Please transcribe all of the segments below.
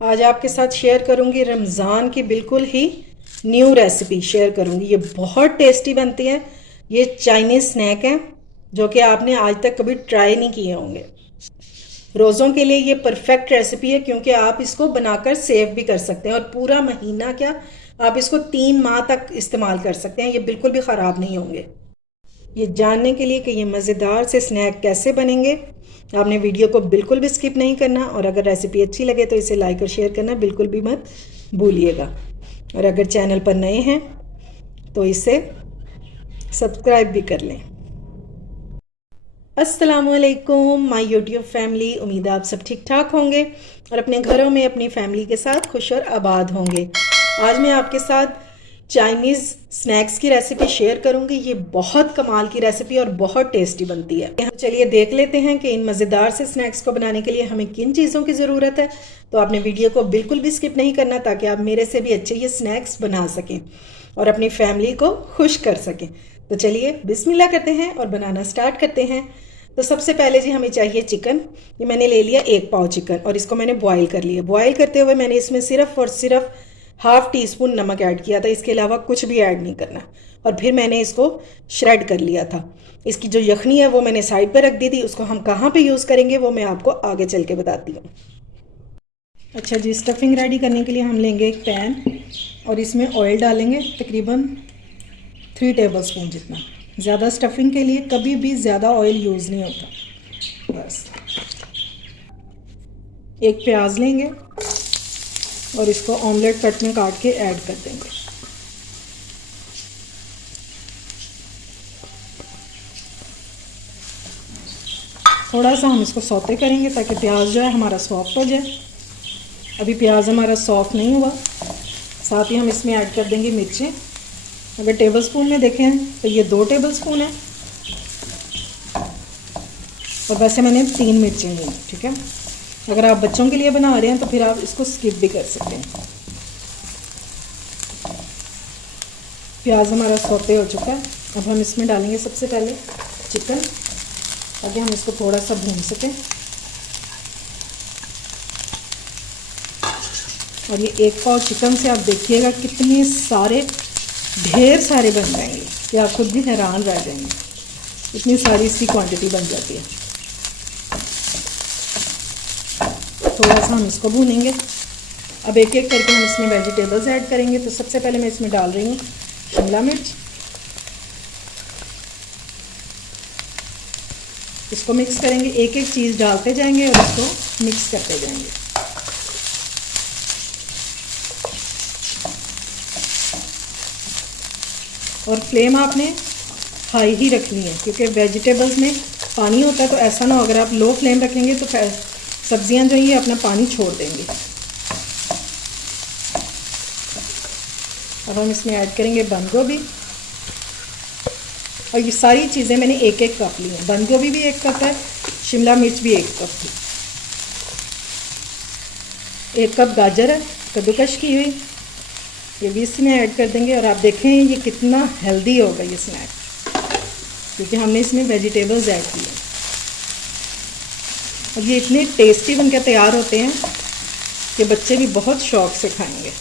आज आपके साथ शेयर करूंगी रमज़ान की बिल्कुल ही न्यू रेसिपी शेयर करूंगी। ये बहुत टेस्टी बनती है। ये चाइनीज़ स्नैक है जो कि आपने आज तक कभी ट्राई नहीं किए होंगे। रोज़ों के लिए ये परफेक्ट रेसिपी है क्योंकि आप इसको बनाकर सेव भी कर सकते हैं और पूरा महीना क्या, आप इसको 3 माह तक इस्तेमाल कर सकते हैं। ये बिल्कुल भी ख़राब नहीं होंगे। ये जानने के लिए कि ये मज़ेदार से स्नैक कैसे बनेंगे, आपने वीडियो को बिल्कुल भी स्किप नहीं करना और अगर रेसिपी अच्छी लगे तो इसे लाइक और शेयर करना बिल्कुल भी मत भूलिएगा। और अगर चैनल पर नए हैं तो इसे सब्सक्राइब भी कर लें। अस्सलामुअलैकुम माय यूट्यूब फैमिली, उम्मीद है आप सब ठीक ठाक होंगे और अपने घरों में अपनी फैमिली के साथ खुश और आबाद होंगे। आज मैं आपके साथ चाइनीज़ स्नैक्स की रेसिपी शेयर करूंगी। ये बहुत कमाल की रेसिपी और बहुत टेस्टी बनती है। चलिए देख लेते हैं कि इन मज़ेदार से स्नैक्स को बनाने के लिए हमें किन चीज़ों की ज़रूरत है। तो आपने वीडियो को बिल्कुल भी स्किप नहीं करना ताकि आप मेरे से भी अच्छे ये स्नैक्स बना सकें और अपनी फैमिली को खुश कर सकें। तो चलिए बिस्मिल्लाह करते हैं और बनाना स्टार्ट करते हैं। तो सबसे पहले जी हमें चाहिए चिकन। ये मैंने ले लिया 1 पाव चिकन और इसको मैंने बॉईल कर लिया। बॉईल करते हुए मैंने इसमें सिर्फ और सिर्फ ½ टीस्पून नमक ऐड किया था, इसके अलावा कुछ भी ऐड नहीं करना। और फिर मैंने इसको श्रेड कर लिया था। इसकी जो यखनी है वो मैंने साइड पर रख दी थी। उसको हम कहाँ पे यूज़ करेंगे वो मैं आपको आगे चल के बताती हूँ। अच्छा जी, स्टफिंग रेडी करने के लिए हम लेंगे एक पैन और इसमें ऑयल डालेंगे तकरीबन 3 टेबल स्पून जितना। ज़्यादा स्टफिंग के लिए कभी भी ज़्यादा ऑयल यूज़ नहीं होता। बस एक प्याज लेंगे और इसको ऑमलेट कट में काट के ऐड कर देंगे। थोड़ा सा हम इसको सौते करेंगे ताकि प्याज जो है हमारा सॉफ्ट हो जाए। अभी प्याज हमारा सॉफ्ट नहीं हुआ। साथ ही हम इसमें ऐड कर देंगे मिर्चें। अगर टेबल स्पून में देखें तो ये 2 टेबल स्पून है और वैसे मैंने 3 मिर्चें ली, ठीक है। अगर आप बच्चों के लिए बना रहे हैं तो फिर आप इसको स्किप भी कर सकते हैं। प्याज हमारा सौते हो चुका है। अब हम इसमें डालेंगे सबसे पहले चिकन ताकि हम इसको थोड़ा सा भून सकें। और ये 1 पाव चिकन से आप देखिएगा कितने सारे ढेर सारे बन जाएंगे कि आप खुद भी हैरान रह जाएंगे। इतनी सारी इसकी क्वांटिटी बन जाती है। थोड़ा सा हम इसको भूनेंगे। अब एक एक करके हम इसमें वेजिटेबल्स ऐड करेंगे। तो सबसे पहले मैं इसमें डाल रही हूँ शिमला मिर्च। इसको मिक्स करेंगे, एक एक चीज़ डालते जाएंगे और इसको मिक्स करते जाएंगे। और फ्लेम आपने हाई ही रखनी है क्योंकि वेजिटेबल्स में पानी होता है। तो ऐसा ना हो, अगर आप लो फ्लेम रखेंगे तो सब्जियां जो ये अपना पानी छोड़ देंगी। अब हम इसमें ऐड करेंगे बंद गोभी। और ये सारी चीज़ें मैंने एक एक कप ली हैं। बंद गोभी भी 1 कप है, शिमला मिर्च भी 1 कप थी। 1 कप गाजर है कद्दूकश की हुई, ये भी इसमें ऐड कर देंगे। और आप देखें ये कितना हेल्दी होगा ये स्नैक क्योंकि हमने इसमें वेजिटेबल्स ऐड किए और ये इतने टेस्टी बनकर तैयार होते हैं कि बच्चे भी बहुत शौक़ से खाएंगे।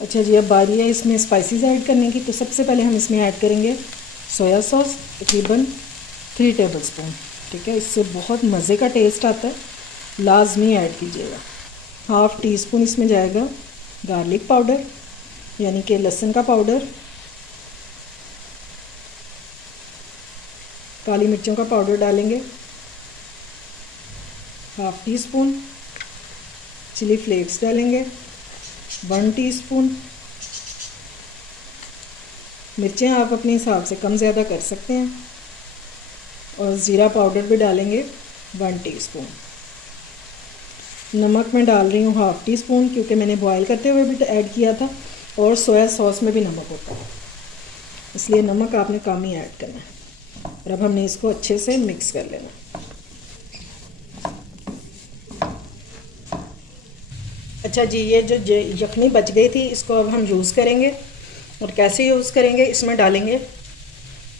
अच्छा जी, अब बारी है इसमें स्पाइसेस ऐड करने की। तो सबसे पहले हम इसमें ऐड करेंगे सोया सॉस तकरीबन 3 टेबल स्पून, ठीक है। इससे बहुत मज़े का टेस्ट आता है, लाजमी ऐड कीजिएगा। ½ टीस्पून इसमें जाएगा गार्लिक पाउडर यानी कि लहसुन का पाउडर। काली मिर्चों का पाउडर डालेंगे ½ टीस्पून। चिली फ्लेक्स डालेंगे 1 टीस्पून। मिर्चें आप अपने हिसाब से कम ज़्यादा कर सकते हैं। और ज़ीरा पाउडर भी डालेंगे 1 टीस्पून। नमक मैं डाल रही हूँ ½ टीस्पून क्योंकि मैंने बॉईल करते हुए भी ऐड किया था और सोया सॉस में भी नमक होता है, इसलिए नमक आपने कम ही ऐड करना है। और अब हमने इसको अच्छे से मिक्स कर लेना। अच्छा जी, ये जो यखनी बच गई थी इसको अब हम यूज़ करेंगे। और कैसे यूज़ करेंगे, इसमें डालेंगे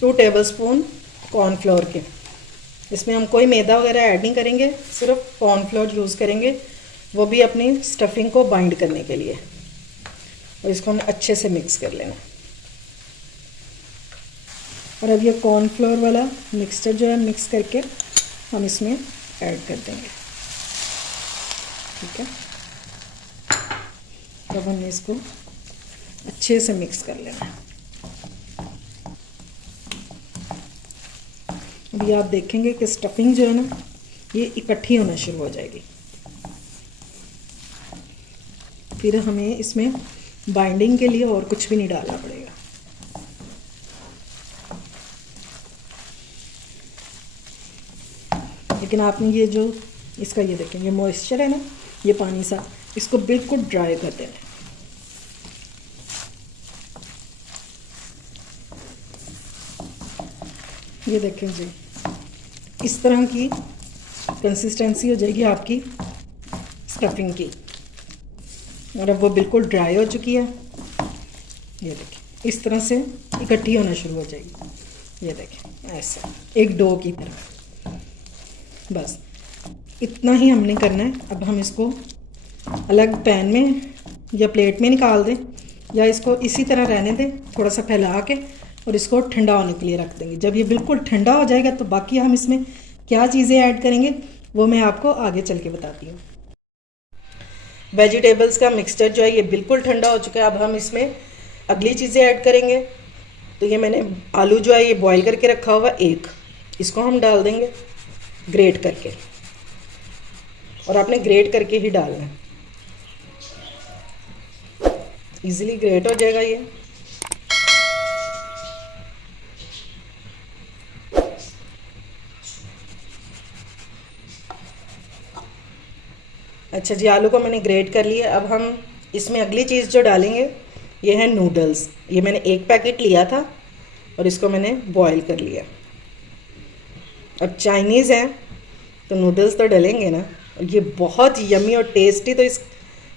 2 टेबल स्पून कॉर्नफ्लोर के। इसमें हम कोई मैदा वगैरह ऐड नहीं करेंगे, सिर्फ कॉर्नफ्लोर यूज़ करेंगे। वो भी अपनी स्टफिंग को बाइंड करने के लिए। और इसको हमें अच्छे से मिक्स कर लेना। और अब ये कॉर्नफ्लोर वाला मिक्सचर जो है मिक्स करके हम इसमें ऐड कर देंगे, ठीक है। अब हमें इसको अच्छे से मिक्स कर लेना है। अभी आप देखेंगे कि स्टफिंग जो है ना ये इकट्ठी होना शुरू हो जाएगी। फिर हमें इसमें बाइंडिंग के लिए और कुछ भी नहीं डालना पड़ेगा। लेकिन आपने ये जो इसका ये देखें, ये मॉइस्चर है ना, ये पानी सा, इसको बिल्कुल ड्राई कर देना है। ये देखें जी, इस तरह की कंसिस्टेंसी हो जाएगी आपकी स्टफिंग की। और अब वो बिल्कुल ड्राई हो चुकी है। ये देखें इस तरह से इकट्ठी होना शुरू हो जाएगी। ये देखें ऐसा एक डो की तरह। बस इतना ही हमने करना है। अब हम इसको अलग पैन में या प्लेट में निकाल दें, या इसको इसी तरह रहने दें, थोड़ा सा फैला के, और इसको ठंडा होने के लिए रख देंगे। जब ये बिल्कुल ठंडा हो जाएगा तो बाकी हम इसमें क्या चीज़ें ऐड करेंगे वो मैं आपको आगे चल के बताती हूँ। वेजिटेबल्स का मिक्सचर जो है ये बिल्कुल ठंडा हो चुका है। अब हम इसमें अगली चीज़ें ऐड करेंगे। तो ये मैंने आलू जो है ये बॉईल करके रखा हुआ एक, इसको हम डाल देंगे ग्रेट करके। और आपने ग्रेट करके ही डालना है, इजीली ग्रेट हो जाएगा ये। अच्छा जी, आलू को मैंने ग्रेट कर लिया। अब हम इसमें अगली चीज़ जो डालेंगे ये है नूडल्स। ये मैंने एक पैकेट लिया था और इसको मैंने बॉईल कर लिया। अब चाइनीज़ हैं तो नूडल्स तो डलेंगे ना। और ये बहुत यमी और टेस्टी तो इस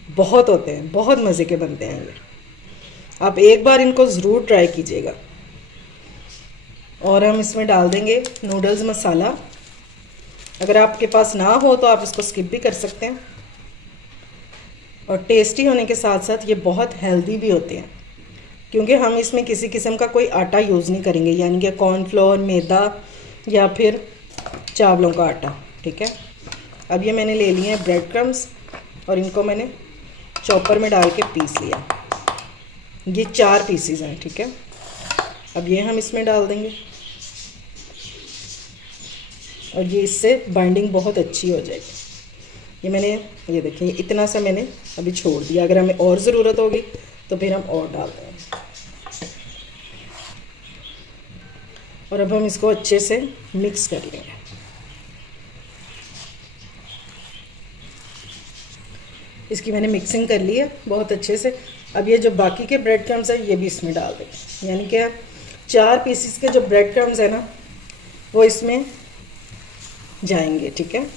बहुत होते हैं, बहुत मज़े के बनते हैं ये। आप एक बार इनको ज़रूर ट्राई कीजिएगा। और हम इसमें डाल देंगे नूडल्स मसाला। अगर आपके पास ना हो तो आप इसको स्किप भी कर सकते हैं। और टेस्टी होने के साथ साथ ये बहुत हेल्दी भी होते हैं, क्योंकि हम इसमें किसी किस्म का कोई आटा यूज़ नहीं करेंगे, यानी कि कॉर्नफ्लोर, मैदा या फिर चावलों का आटा, ठीक है। अब ये मैंने ले लिए हैं ब्रेड क्रम्स और इनको मैंने चॉपर में डाल के पीस लिया। ये 4 पीसीज हैं, ठीक है। अब ये हम इसमें डाल देंगे और ये इससे बाइंडिंग बहुत अच्छी हो जाएगी। ये मैंने, ये देखिए इतना सा मैंने अभी छोड़ दिया। अगर हमें और ज़रूरत होगी तो फिर हम और डाल देंगे। और अब हम इसको अच्छे से मिक्स कर लेंगे। इसकी मैंने मिक्सिंग कर ली है बहुत अच्छे से। अब ये जो बाकी के ब्रेड क्रम्स हैं ये भी इसमें डाल देंगे, यानी कि 4 पीसीस के जो ब्रेड क्रम्स हैं ना वो इसमें जाएंगे, ठीक है।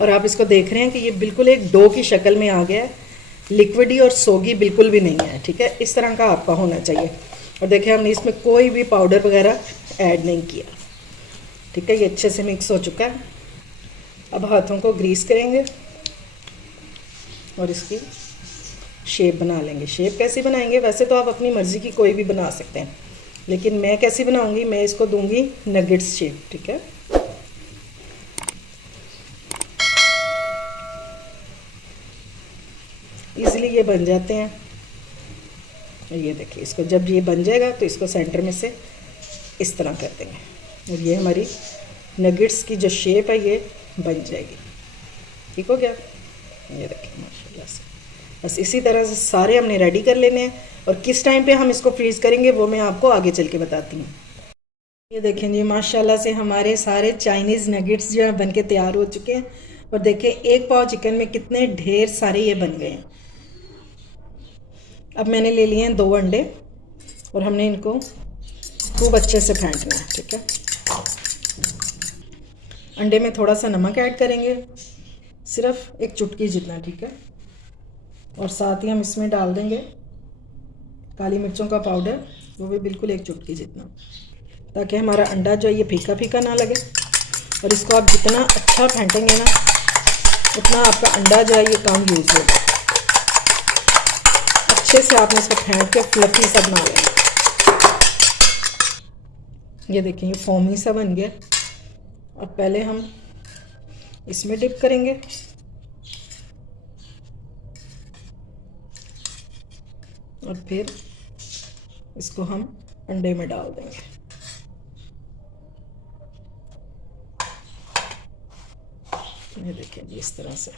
और आप इसको देख रहे हैं कि ये बिल्कुल एक डो की शक्ल में आ गया है, लिक्विडी और सोगी बिल्कुल भी नहीं है, ठीक है। इस तरह का आपका होना चाहिए। और देखिए हमने इसमें कोई भी पाउडर वगैरह ऐड नहीं किया, ठीक है। ये अच्छे से मिक्स हो चुका है। अब हाथों को ग्रीस करेंगे और इसकी शेप बना लेंगे। शेप कैसी बनाएंगे, वैसे तो आप अपनी मर्ज़ी की कोई भी बना सकते हैं, लेकिन मैं कैसी बनाऊंगी, मैं इसको दूंगी नगेट्स शेप, ठीक है। इजीली ये बन जाते हैं। ये देखिए, इसको जब ये बन जाएगा तो इसको सेंटर में से इस तरह कर देंगे और ये हमारी नगेट्स की जो शेप है ये बन जाएगी। ठीक हो गया, ये देखिए माशाल्लाह से। बस इसी तरह से सारे हमने रेडी कर लेने हैं। और किस टाइम पे हम इसको फ्रीज़ करेंगे वो मैं आपको आगे चल के बताती हूँ। ये देखें जी, माशाल्लाह से हमारे सारे चाइनीज़ नगेट्स जो है बन के तैयार हो चुके हैं। और देखें एक पाव चिकन में कितने ढेर सारे ये बन गए हैं। अब मैंने ले लिए हैं 2 अंडे और हमने इनको खूब अच्छे से फेंटना है, ठीक है। अंडे में थोड़ा सा नमक ऐड करेंगे, सिर्फ एक चुटकी जितना, ठीक है। और साथ ही हम इसमें डाल देंगे काली मिर्चों का पाउडर, वो भी बिल्कुल एक चुटकी जितना, ताकि हमारा अंडा जो है ये फीका फीका ना लगे। और इसको आप जितना अच्छा फेंटेंगे ना उतना आपका अंडा जो है ये कम यूज़ होगा। अच्छे से आपने इसको फेंट के फ्लफी सा बना लेना। ये देखिए ये फोमी सा बन गया। अब पहले हम इसमें डिप करेंगे और फिर इसको हम अंडे में डाल देंगे। ये देखिए इस तरह से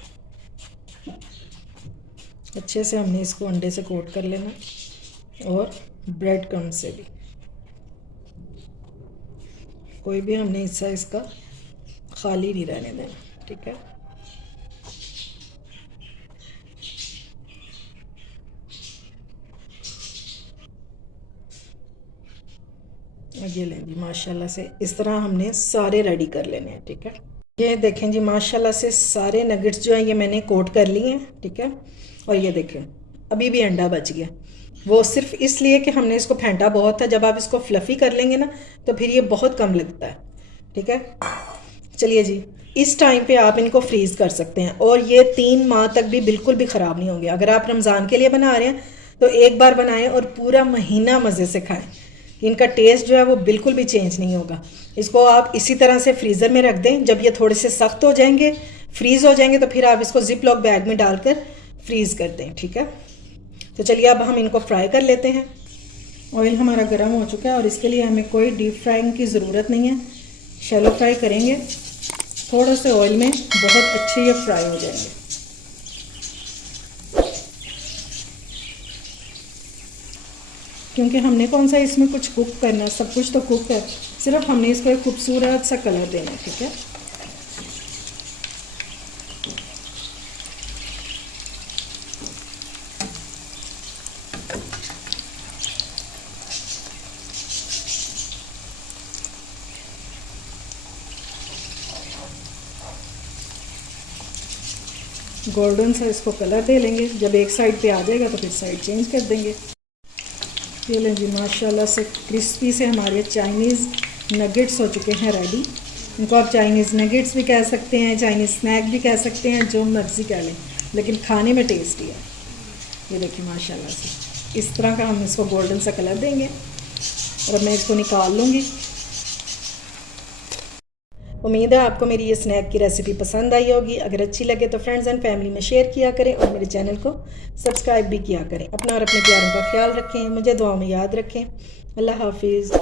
अच्छे से हमने इसको अंडे से कोट कर लेना और ब्रेड क्रम्ब से भी। कोई भी हमने हिस्सा इसका खाली नहीं रहने देना, ठीक है। ये लें जी माशाल्लाह से इस तरह हमने सारे रेडी कर लेने हैं, ठीक है। ये देखें जी माशाल्लाह से सारे नगेट्स जो हैं ये मैंने कोट कर लिए हैं, ठीक है। और ये देखें अभी भी अंडा बच गया, वो सिर्फ इसलिए कि हमने इसको फेंटा बहुत था। जब आप इसको फ्लफ़ी कर लेंगे ना तो फिर ये बहुत कम लगता है, ठीक है। चलिए जी इस टाइम पे आप इनको फ्रीज़ कर सकते हैं और ये 3 माह तक भी बिल्कुल भी ख़राब नहीं होंगे। अगर आप रमज़ान के लिए बना रहे हैं तो एक बार बनाएं और पूरा महीना मज़े से खाएं। इनका टेस्ट जो है वो बिल्कुल भी चेंज नहीं होगा। इसको आप इसी तरह से फ्रीज़र में रख दें। जब ये थोड़े से सख्त हो जाएंगे, फ्रीज़ हो जाएंगे, तो फिर आप इसको जिप लॉक बैग में डालकर फ्रीज़ कर दें, ठीक है। तो चलिए अब हम इनको फ्राई कर लेते हैं। ऑयल हमारा गर्म हो चुका है और इसके लिए हमें कोई डीप फ्राइंग की ज़रूरत नहीं है। शैलो फ्राई करेंगे थोड़ा से ऑयल में, बहुत अच्छे ये फ्राई हो जाएंगे। क्योंकि हमने कौन सा इसमें कुछ कुक करना है, सब कुछ तो कुक है, सिर्फ हमने इसको एक खूबसूरत सा कलर देना है, ठीक है। गोल्डन सा इसको कलर दे लेंगे। जब एक साइड पे आ जाएगा तो फिर साइड चेंज कर देंगे। ये लें जी माशाल्लाह से क्रिस्पी से हमारे चाइनीज़ नगेट्स हो चुके हैं रेडी। इनको आप चाइनीज़ नगेट्स भी कह सकते हैं, चाइनीज़ स्नैक भी कह सकते हैं, जो मर्ज़ी कह लें, लेकिन खाने में टेस्टी है। ये देखिए माशाल्लाह से इस तरह का हम इसको गोल्डन सा कलर देंगे और अब मैं इसको निकाल लूँगी। उम्मीद है आपको मेरी ये स्नैक की रेसिपी पसंद आई होगी। अगर अच्छी लगे तो फ्रेंड्स एंड फैमिली में शेयर किया करें और मेरे चैनल को सब्सक्राइब भी किया करें। अपना और अपने प्यारों का ख्याल रखें, मुझे दुआ में याद रखें। अल्लाह हाफिज़।